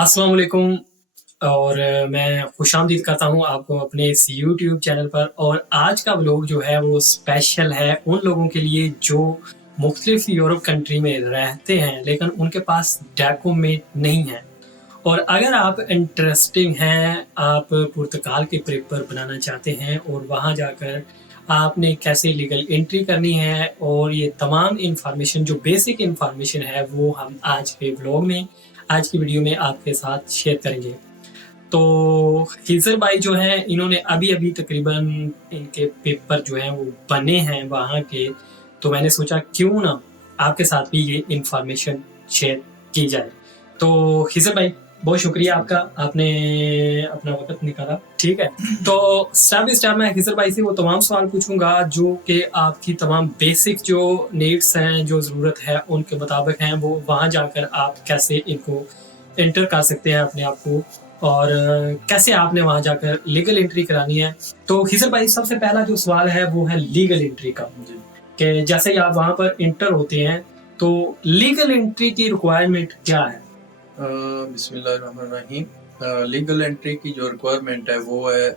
अस्सलाम वालेकुम और मैं खुशामदीद करता हूँ आपको अपने इस यूट्यूब चैनल पर। और आज का व्लॉग जो है वो स्पेशल है उन लोगों के लिए जो मुख्तलिफ यूरोप कंट्री में रहते हैं लेकिन उनके पास डॉक्यूमेंट नहीं है। और अगर आप इंटरेस्टिंग हैं, आप पुर्तगाल के पेपर बनाना चाहते हैं और वहाँ जाकर आपने कैसे लीगल एंट्री करनी है और ये तमाम इंफॉर्मेशन जो बेसिक इंफॉर्मेशन है वो हम आज के व्लॉग में, आज की वीडियो में आपके साथ शेयर करेंगे। तो खिज़र भाई जो हैं इन्होंने अभी तकरीबन इनके पेपर जो हैं वो बने हैं वहाँ के, तो मैंने सोचा क्यों ना आपके साथ भी ये इंफॉर्मेशन शेयर की जाए। तो खिज़र भाई बहुत शुक्रिया आपका, आपने अपना वक्त निकाला। ठीक है, तो स्टेप बाय स्टेप मैं खिज़र भाई से वो तमाम सवाल पूछूंगा जो कि आपकी तमाम बेसिक जो नीड्स हैं, जो ज़रूरत है उनके मुताबिक हैं, वो वहाँ जाकर आप कैसे इनको एंटर कर सकते हैं अपने आप को, और कैसे आपने वहाँ जाकर लीगल एंट्री करानी है। तो खिज़र भाई सबसे पहला जो सवाल है वो है लीगल एंट्री का, कि जैसे ही आप वहाँ पर इंटर होते हैं तो लीगल एंट्री की रिक्वायरमेंट क्या है? बिस्मिल्लाहिर्रहमानिर्रहीम। लीगल एंट्री की जो रिक्वायरमेंट है वो है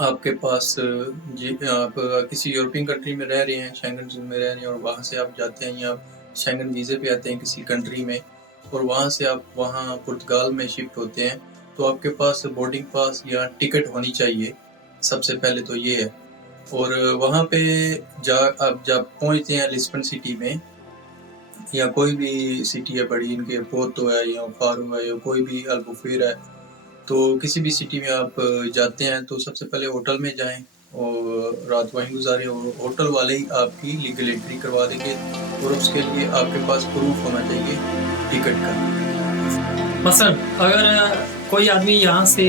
आपके पास जी आप किसी यूरोपियन कंट्री में रह रहे हैं, शेंगन जोन में रह रहे हैं और वहाँ से आप जाते हैं या आप शेंगन वीज़े पे आते हैं किसी कंट्री में और वहाँ से आप वहाँ पुर्तगाल में शिफ्ट होते हैं, तो आपके पास बोर्डिंग पास या टिकट होनी चाहिए। सबसे पहले तो ये है। और वहाँ पे आप जब पहुँचते हैं लिस्बन सिटी में या कोई भी सिटी है बड़ी, इनके पोर्तो है या फारो है या कोई भी अल्बुफेरा है, तो किसी भी सिटी में आप जाते हैं तो सबसे पहले होटल में जाएं और रात वहीं गुजारें और होटल वाले ही आपकी लीगल एंट्री करवा देंगे और उसके लिए आपके पास प्रूफ होना चाहिए टिकट का। मसलन अगर कोई आदमी यहाँ से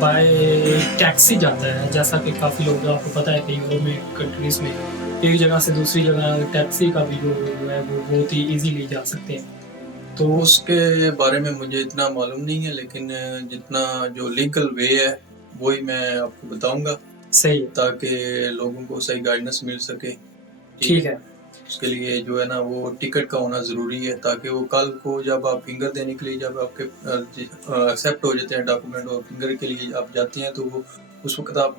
बाय टैक्सी जाता है, जैसा कि काफ़ी लोग, आपको पता है कि यूरोप में कंट्रीज़ में एक जगह से दूसरी जगह टैक्सी का भी जो है वो बहुत ही इजीली जा सकते हैं। तो उसके बारे में मुझे इतना मालूम नहीं है, लेकिन जितना जो लीगल वे है वही मैं आपको बताऊंगा सही है, ताकि लोगों को सही गाइडेंस मिल सके। ठीक है। उसके लिए जो है ना वो टिकट का होना ज़रूरी है ताकि वो कल को जब आप फिंगर देने के लिए जब आपके एक्सेप्ट हो जाते हैं डॉक्यूमेंट और फिंगर के लिए आप जाते हैं तो वो उस वक्त आप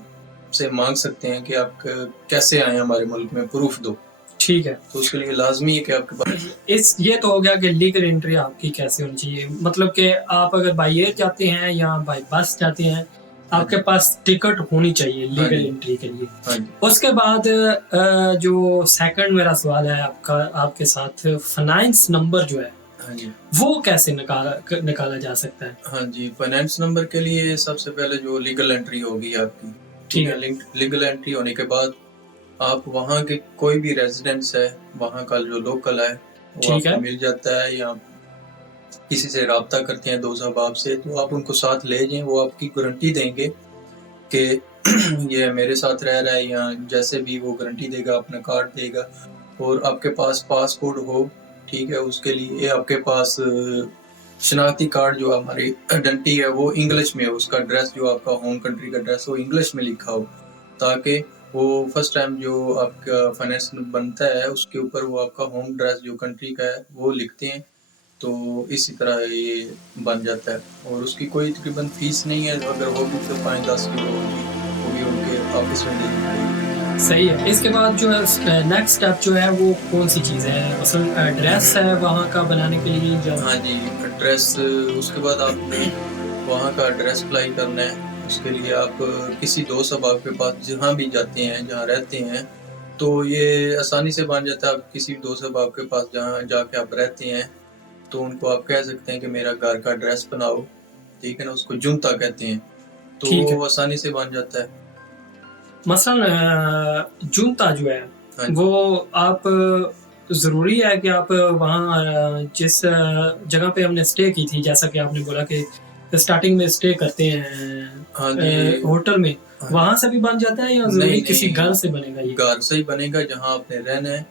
से मांग सकते हैं कि आप कैसे आए हमारे मुल्क में, प्रूफ दो। ठीक है, तो उसके लिए लाजमी है कि आपके पास इस ये तो हो गया कि लीगल एंट्री आपकी कैसे होनी चाहिए, मतलब कि आप अगर बाई एयर जाते हैं या बाई बस जाते हैं, आपके पास टिकट होनी चाहिए लीगल एंट्री के लिए। उसके बाद जो सेकंड मेरा सवाल है आपका, आपके साथ फाइनेंस नंबर जो है वो कैसे निकाला जा सकता है? हाँ जी, फाइनेंस नंबर के लिए सबसे पहले जो लीगल एंट्री होगी आपकी, ठीक है। लीगल एंट्री होने के बाद आप वहाँ के कोई भी रेजिडेंस है वहाँ का जो लोकल है वो आपको मिल जाता है, या किसी से रब्ता करते हैं दोस्त अहबाब से, तो आप उनको साथ ले जाएं, वो आपकी गारंटी देंगे कि ये मेरे साथ रह रहा है, या जैसे भी वो गारंटी देगा, अपना कार्ड देगा और आपके पास पासपोर्ट हो, ठीक है। उसके लिए आपके पास शनाख्ती कार्ड जो हमारी आइडेंटिटी है वो इंग्लिश में हो, उसका एड्रेस जो आपका होम कंट्री का एड्रेस हो इंग्लिश में लिखा हो, ताकि वो फर्स्ट टाइम जो आपका फाइनेंस बनता है उसके ऊपर वो आपका होम एड्रेस जो कंट्री का है वो लिखते हैं। तो इसी तरह ये बन जाता है और उसकी कोई तकरीबन फीस नहीं है, अगर होगी तो 5-10 यूरो होगी, वो भी उनके ऑफिस में देनी पड़ेगी। सही है। इसके बाद जो है नेक्स्ट स्टेप जो है वो कौन सी चीज़ है? मसलन एड्रेस है वहाँ का बनाने के लिए जो? हाँ जी, एड्रेस। उसके बाद आपने वहाँ का एड्रेस अप्लाई करना है। उसके लिए आप किसी दोस्त अहबाब के पास जहाँ भी जाते हैं, जहाँ रहते हैं, तो ये आसानी से बन जाता है। आप किसी दोस्त अहबाब के पास जहाँ जाके आप रहते हैं तो उनको आप कह सकते हैं कि मेरा घर का एड्रेस बनाओ, ठीक है ना, उसको जुनता कहते हैं, तो वो आसानी से बन जाता है। मसलन जुनता जो है वो आप ज़रूरी है कि आप वहाँ जिस जगह पे हमने स्टे की थी, जैसा कि आपने बोला कि स्टार्टिंग में स्टे करते हैं होटल में, वहाँ से भी बन जाता है या ज़रूरी किसी घर से बनेगा? ये घर से ही बनेगा जहाँ आपने रहना है,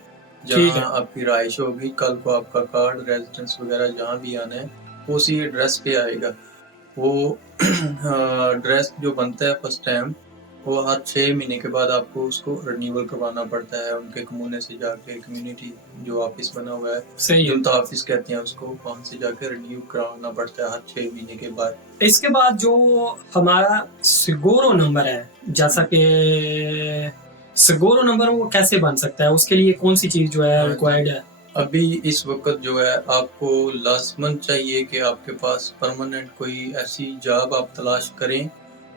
जहाँ आपकी रहाइश होगी। कल को आपका कार्ड, रेजिडेंस वगैरह जहाँ भी आना है वो उसी एड्रेस पे आएगा। वो एड्रेस जो बनता है फर्स्ट टाइम वो हर 6 महीने के बाद आपको उसको रिन्यूअल करवाना पड़ता है उनके कम्यूने से जाके, कम्युनिटी जो ऑफिस बना हुआ है, सही है। जनता ऑफिस कहते हैं उसको, वहाँ से जाके रिन्यू कराना पड़ता है हर 6 महीने के बाद। इसके बाद जो हमारा सिगोरो नंबर है, जैसा कि सिगोरो नंबर वो कैसे बन सकता है, उसके लिए कौन सी चीज जो है रिक्वायर्ड है? अभी इस वक्त जो है आपको लाजमन चाहिए कि आपके पास परमानेंट कोई ऐसी जॉब आप तलाश करें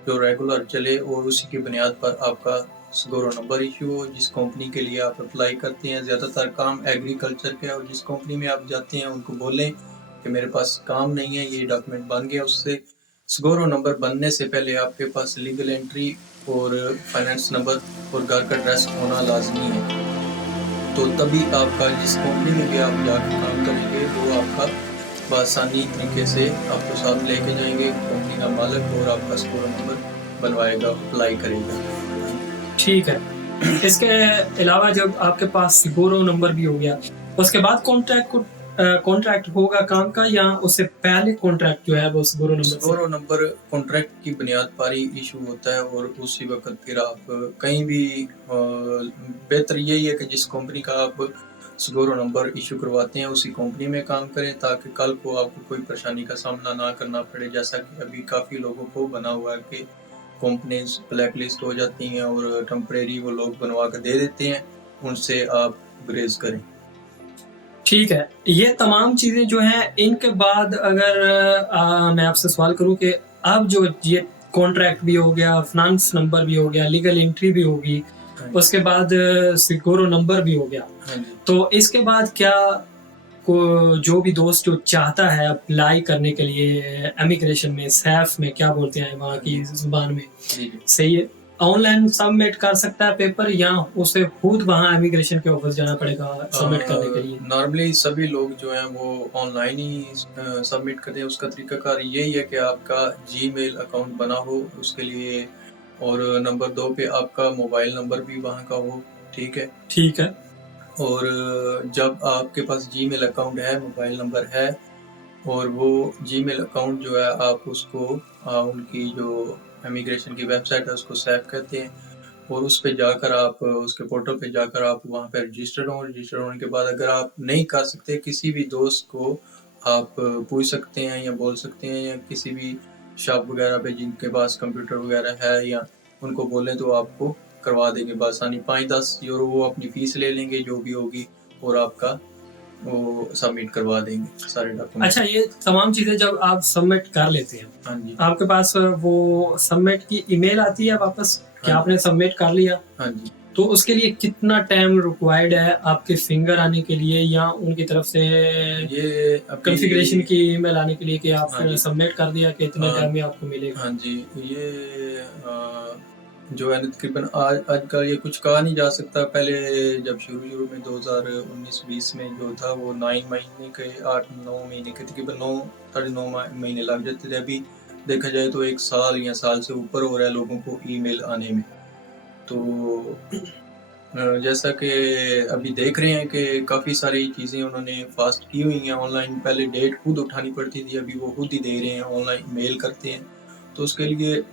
जो रेगुलर चले और उसी की बुनियाद पर आपका सिगोरो नंबर इशू हो। जिस कंपनी के लिए आप अप्लाई करते हैं, ज़्यादातर काम एग्रीकल्चर के, और जिस कंपनी में आप जाते हैं उनको बोलें कि मेरे पास काम नहीं है, ये डॉक्यूमेंट बन गया। उससे सिगोरो नंबर बनने से पहले आपके पास लीगल एंट्री और फाइनेंस नंबर और घर का एड्रेस होना लाजमी है। तो तभी आपका जिस कंपनी में भी आप जाकर काम करेंगे वो आपका बआसानी तरीके से आपको साथ लेके जाएंगे कंपनी का मालिक, और आपका सिगोरो नंबर बनवाएगा, अप्लाई करेगा। ठीक है। इसके अलावा जब आपके पास सिगोरो नंबर भी हो गया, उसके बाद कॉन्ट्रैक्ट होगा काम का, या उससे पहले कॉन्ट्रैक्ट जो है वो सिगोरो नंबर कॉन्ट्रैक्ट की बुनियाद पर ही इशू होता है, और उसी वक्त फिर आप कहीं भी बेहतर यही है कि जिस कंपनी का आप सिगोरो नंबर इशू करवाते हैं उसी कंपनी में काम करें, ताकि कल को आपको कोई परेशानी का सामना ना करना पड़े। जैसा कि अभी काफ़ी लोगों को बना हुआ है कि कंपनीज ब्लैक लिस्ट हो जाती हैं और टेम्परेरी वो लोग बनवा कर दे देते हैं, उनसे आप गुरेज करें। ठीक है। ये तमाम चीज़ें जो हैं, इनके बाद अगर मैं आपसे सवाल करूं कि अब जो ये कॉन्ट्रैक्ट भी हो गया, फाइनेंस नंबर भी हो गया, लीगल एंट्री भी होगी, उसके बाद सिक्योरो नंबर भी हो गया, तो इसके बाद क्या को जो भी दोस्त जो चाहता है अप्लाई करने के लिए इमिग्रेशन में, सैफ में क्या बोलते हैं वहाँ की जुबान में, सही है, ऑनलाइन सबमिट कर सकता है पेपर, या उसे खुद वहाँ इमिग्रेशन के ऑफिस जाना पड़ेगा सबमिट करने के लिए? नॉर्मली सभी लोग जो हैं वो ऑनलाइन ही सबमिट करते हैं। उसका तरीकाकार यही है कि आपका जीमेल अकाउंट बना हो उसके लिए, और नंबर 2 पे आपका मोबाइल नंबर भी वहाँ का हो। ठीक है, ठीक है। और जब आपके पास जीमेल अकाउंट है, मोबाइल नंबर है, और वो जीमेल अकाउंट जो है आप उसको उनकी जो इमिग्रेशन की वेबसाइट है उसको सेव कहते हैं, और उस पे जाकर आप उसके पोर्टल पे जाकर आप वहाँ पे रजिस्टर्ड होने के बाद अगर आप नहीं कर सकते, किसी भी दोस्त को आप पूछ सकते हैं या बोल सकते हैं, या किसी भी शॉप वगैरह पे जिनके पास कंप्यूटर वगैरह है, या उनको बोलें तो आपको करवा देंगे बआसानी। 5-10 यूरो वो अपनी फ़ीस ले लेंगे जो भी होगी, और आपका वो सबमिट करवा देंगे सारे डॉक्यूमेंट। अच्छा, ये तमाम चीज़ें जब आप सबमिट कर लेते हैं, हाँ जी, आपके पास वो सबमिट की ईमेल आती है वापस कि आपने सबमिट कर लिया? हाँ जी। तो उसके लिए कितना टाइम रिक्वायर्ड है आपके फिंगर आने के लिए, या उनकी तरफ से ये कॉन्फ़िगरेशन की ईमेल आने के लिए कि हाँ आपने जी। सबमिट कर दिया कि इतने टाइम में आपको मिलेगा? हाँ जी, ये जो है ना तकरीबन आजकल ये कुछ कहा नहीं जा सकता। पहले जब शुरू में 2019-20 में जो था वो 9 महीने के 8-9 महीने के तकरीबन 9 साढ़े 9 महीने लग जाते थे। अभी देखा जाए तो 1 साल या साल से ऊपर हो रहा है लोगों को ईमेल आने में। तो जैसा कि अभी देख रहे हैं कि काफ़ी सारी चीज़ें उन्होंने फ़ास्ट की हुई हैं ऑनलाइन। पहले डेट खुद उठानी पड़ती थी, अभी वो खुद ही दे रहे हैं, ऑनलाइन मेल करते हैं। तो उसके लिए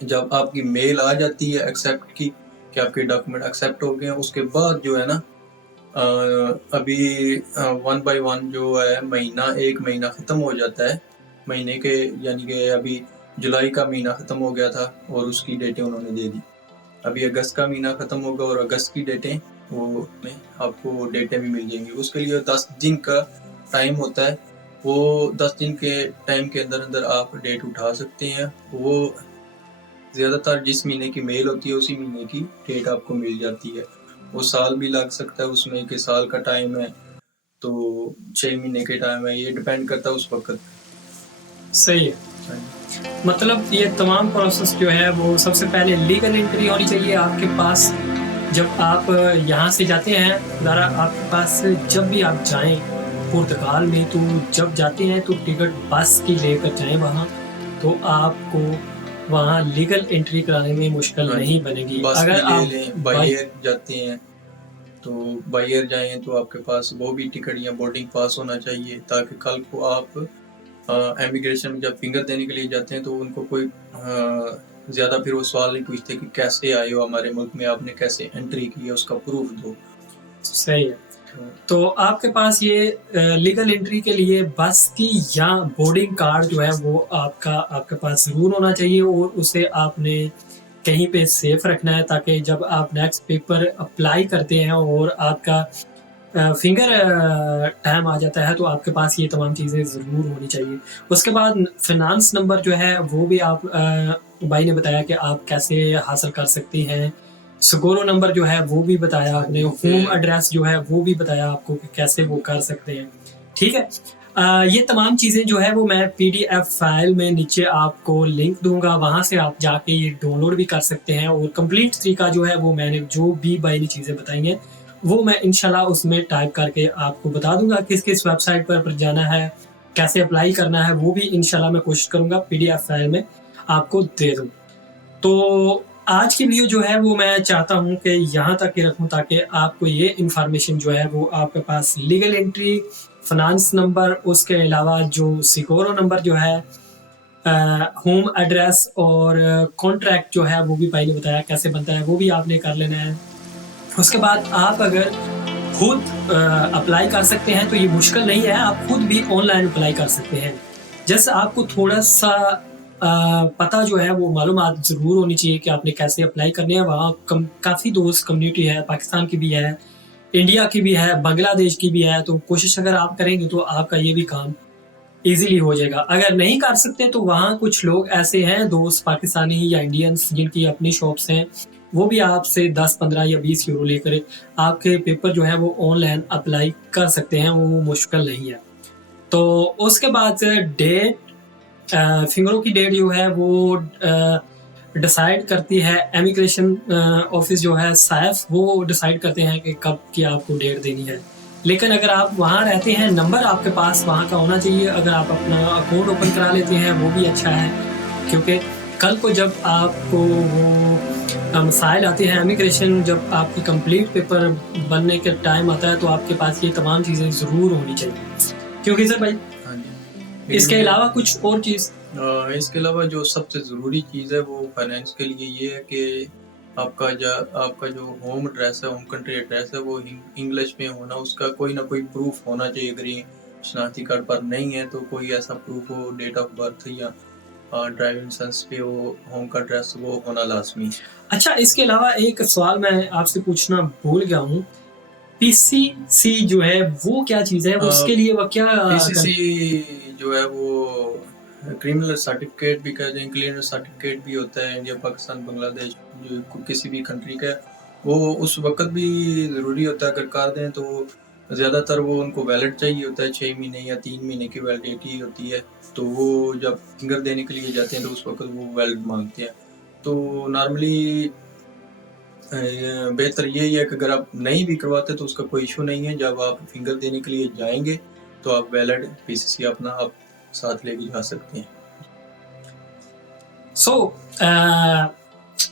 जब आपकी मेल आ जाती है एक्सेप्ट की कि आपके डॉक्यूमेंट एक्सेप्ट हो गए हैं, उसके बाद जो है ना अभी 1 बाय 1 जो है महीना, 1 महीना ख़त्म हो जाता है महीने के, यानी कि अभी जुलाई का महीना ख़त्म हो गया था और उसकी डेटें उन्होंने दे दी। अभी अगस्त का महीना ख़त्म होगा और अगस्त की डेटें वो में आपको डेटें भी मिल जाएंगी। उसके लिए 10 दिन का टाइम होता है। वो 10 दिन के टाइम के अंदर आप डेट उठा सकते हैं। वो ज़्यादातर जिस महीने की मेल होती है उसी महीने की डेट आपको मिल जाती है। वो साल भी लग सकता है उसमें कि साल का टाइम है तो 6 महीने के टाइम है, ये डिपेंड करता है उस वक्त। सही है। मतलब ये तमाम प्रोसेस जो है वो सबसे पहले लीगल एंट्री होनी चाहिए आपके पास। जब आप यहाँ से जाते हैं, ज़रा आपके पास जब भी आप जाएं पुर्तगाल में, तो जब जाते हैं तो टिकट बस की लेकर जाएं वहाँ, तो आपको वहाँ लीगल एंट्री कराने में मुश्किल नहीं बनेगी। बस अगर भी ले आप लें, बाय एयर जाते हैं तो बाय एयर जाएँ तो आपके पास वो भी टिकट या बोर्डिंग पास होना चाहिए, ताकि कल को आप इमिग्रेशन में जब फिंगर देने के लिए जाते हैं तो उनको कोई ज़्यादा फिर वो सवाल नहीं पूछते कि कैसे आए हो हमारे मुल्क में, आपने कैसे एंट्री की है, उसका प्रूफ दो। सही है। तो आपके पास ये लीगल एंट्री के लिए बस की या बोर्डिंग कार्ड जो है वो आपके पास ज़रूर होना चाहिए और उसे आपने कहीं पे सेफ रखना है ताकि जब आप नेक्स्ट पेपर अप्लाई करते हैं और आपका फिंगर टाइम आ जाता है तो आपके पास ये तमाम चीज़ें ज़रूर होनी चाहिए। उसके बाद फ़िनांस नंबर जो है वो भी आप भाई ने बताया कि आप कैसे हासिल कर सकती हैं। स्कोरो नंबर जो है वो भी बताया आपने, होम एड्रेस जो है वो भी बताया आपको कि कैसे वो कर सकते हैं। ठीक है? ये तमाम चीज़ें जो है वो मैं पीडीएफ फाइल में नीचे आपको लिंक दूँगा, वहाँ से आप जाके ये डाउनलोड भी कर सकते हैं और कंप्लीट तरीका जो है वो मैंने जो भी भाई ने चीज़ें बताई हैं वो मैं इंशाल्लाह उसमें टाइप करके आपको बता दूँगा किस-किस वेबसाइट पर जाना है, कैसे अप्लाई करना है, वो भी इंशाल्लाह मैं कोशिश करूँगा पीडीएफ फाइल में आपको दे दूँ। तो आज की वीडियो जो है वो मैं चाहता हूँ कि यहाँ तक ही रखूँ ताकि आपको ये इन्फॉर्मेशन जो है वो आपके पास लीगल एंट्री, फाइनेंस नंबर, उसके अलावा जो सिक्योरो नंबर जो है, होम एड्रेस और कॉन्ट्रैक्ट जो है वो भी भाई ने बताया कैसे बनता है, वो भी आपने कर लेना है। उसके बाद आप अगर खुद अप्लाई कर सकते हैं तो ये मुश्किल नहीं है, आप खुद भी ऑनलाइन अप्लाई कर सकते हैं। जैसे आपको थोड़ा-सा पता जो है वो मालूमात ज़रूर होनी चाहिए कि आपने कैसे अप्लाई करने हैं। वहाँ काफ़ी दोस्त कम्युनिटी है, पाकिस्तान की भी है, इंडिया की भी है, बांग्लादेश की भी है, तो कोशिश अगर आप करेंगे तो आपका ये भी काम ईज़िली हो जाएगा। अगर नहीं कर सकते तो वहाँ कुछ लोग ऐसे हैं दोस्त पाकिस्तानी या इंडियंस जिनकी अपनी शॉप्स हैं, वो भी आपसे 10, 15 या 20 यूरो लेकर आपके पेपर जो है वो ऑनलाइन अप्लाई कर सकते हैं, वो मुश्किल नहीं है। तो उसके बाद डेट फिंगरों की डेट जो है वो डिसाइड करती है इमिग्रेशन ऑफिस जो है सैफ, वो डिसाइड करते हैं कि कब की आपको डेट देनी है। लेकिन अगर आप वहाँ रहते हैं नंबर आपके पास वहाँ का होना चाहिए, अगर आप अपना अकाउंट ओपन करा लेते हैं वो भी अच्छा है, क्योंकि कल को जब आपको वो मसाइल आते हैं इमिग्रेशन, जब आपकी कंप्लीट पेपर बनने के टाइम आता है तो आपके पास ये तमाम चीज़ें ज़रूर होनी चाहिए। क्योंकि सर भाई हाँ जी। इसके अलावा कुछ और चीज़? इसके अलावा जो सबसे ज़रूरी चीज़ है वो फाइनेंस के लिए ये है कि आपका जो होम एड्रेस है, होम कंट्री एड्रेस है, वो इंग्लिश में होना, उसका कोई ना कोई प्रूफ होना चाहिए। अगर ये शनाख्ती कार्ड पर नहीं है तो कोई ऐसा प्रूफ हो, डेट ऑफ बर्थ या ड्राइविंग लाइसेंस पे वो होम का एड्रेस वो होना लाजमी। अच्छा, इसके अलावा एक सवाल मैं आपसे पूछना भूल गया हूँ, पीसीसी जो है वो क्या चीज़ है? उसके लिए वो क्या पीसीसी जो है वो क्रिमिनल सर्टिफिकेट भी कह दें, क्लियरेंस सर्टिफिकेट भी होता है। इंडिया, पाकिस्तान, बांग्लादेश जो किसी भी कंट्री का, वो उस वक़्त भी ज़रूरी होता है। अगर कर दें तो ज़्यादातर वो उनको वैलिड चाहिए होता है, 6 महीने या 3 महीने की वैलिडिटी होती है। तो वो जब फिंगर देने के लिए जाते हैं तो उस वक़्त वो वैलिड माँगते हैं। तो नॉर्मली बेहतर यही है कि अगर आप नहीं भी करवाते तो उसका कोई इशू नहीं है। जब आप फिंगर देने के लिए जाएँगे तो आप वैलिड पीसीसी अपना आप साथ लेके जा सकते हैं। सो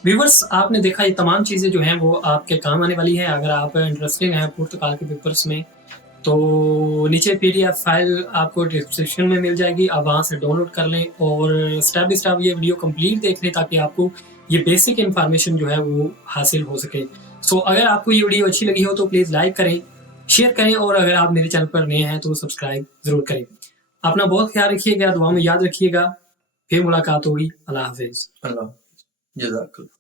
व्यूअर्स, आपने देखा ये तमाम चीज़ें जो हैं वो आपके काम आने वाली हैं। अगर आप इंटरेस्टेड हैं पुर्तगाल के पेपर्स में तो नीचे पीडीएफ फाइल आपको डिस्क्रिप्शन में मिल जाएगी, आप वहाँ से डाउनलोड कर लें और स्टेप बाय स्टेप ये वीडियो कंप्लीट देख लें ताकि आपको ये बेसिक इन्फॉर्मेशन जो है वो हासिल हो सके। सो अगर आपको ये वीडियो अच्छी लगी हो तो प्लीज़ लाइक करें, शेयर करें और अगर आप मेरे चैनल पर नए हैं तो सब्सक्राइब ज़रूर करें। अपना बहुत ख्याल रखिएगा, दुआ में याद रखिएगा। फिर मुलाकात होगी। अल्लाह हाफ़िज़। अल्लाह जज़ाकल्लाह।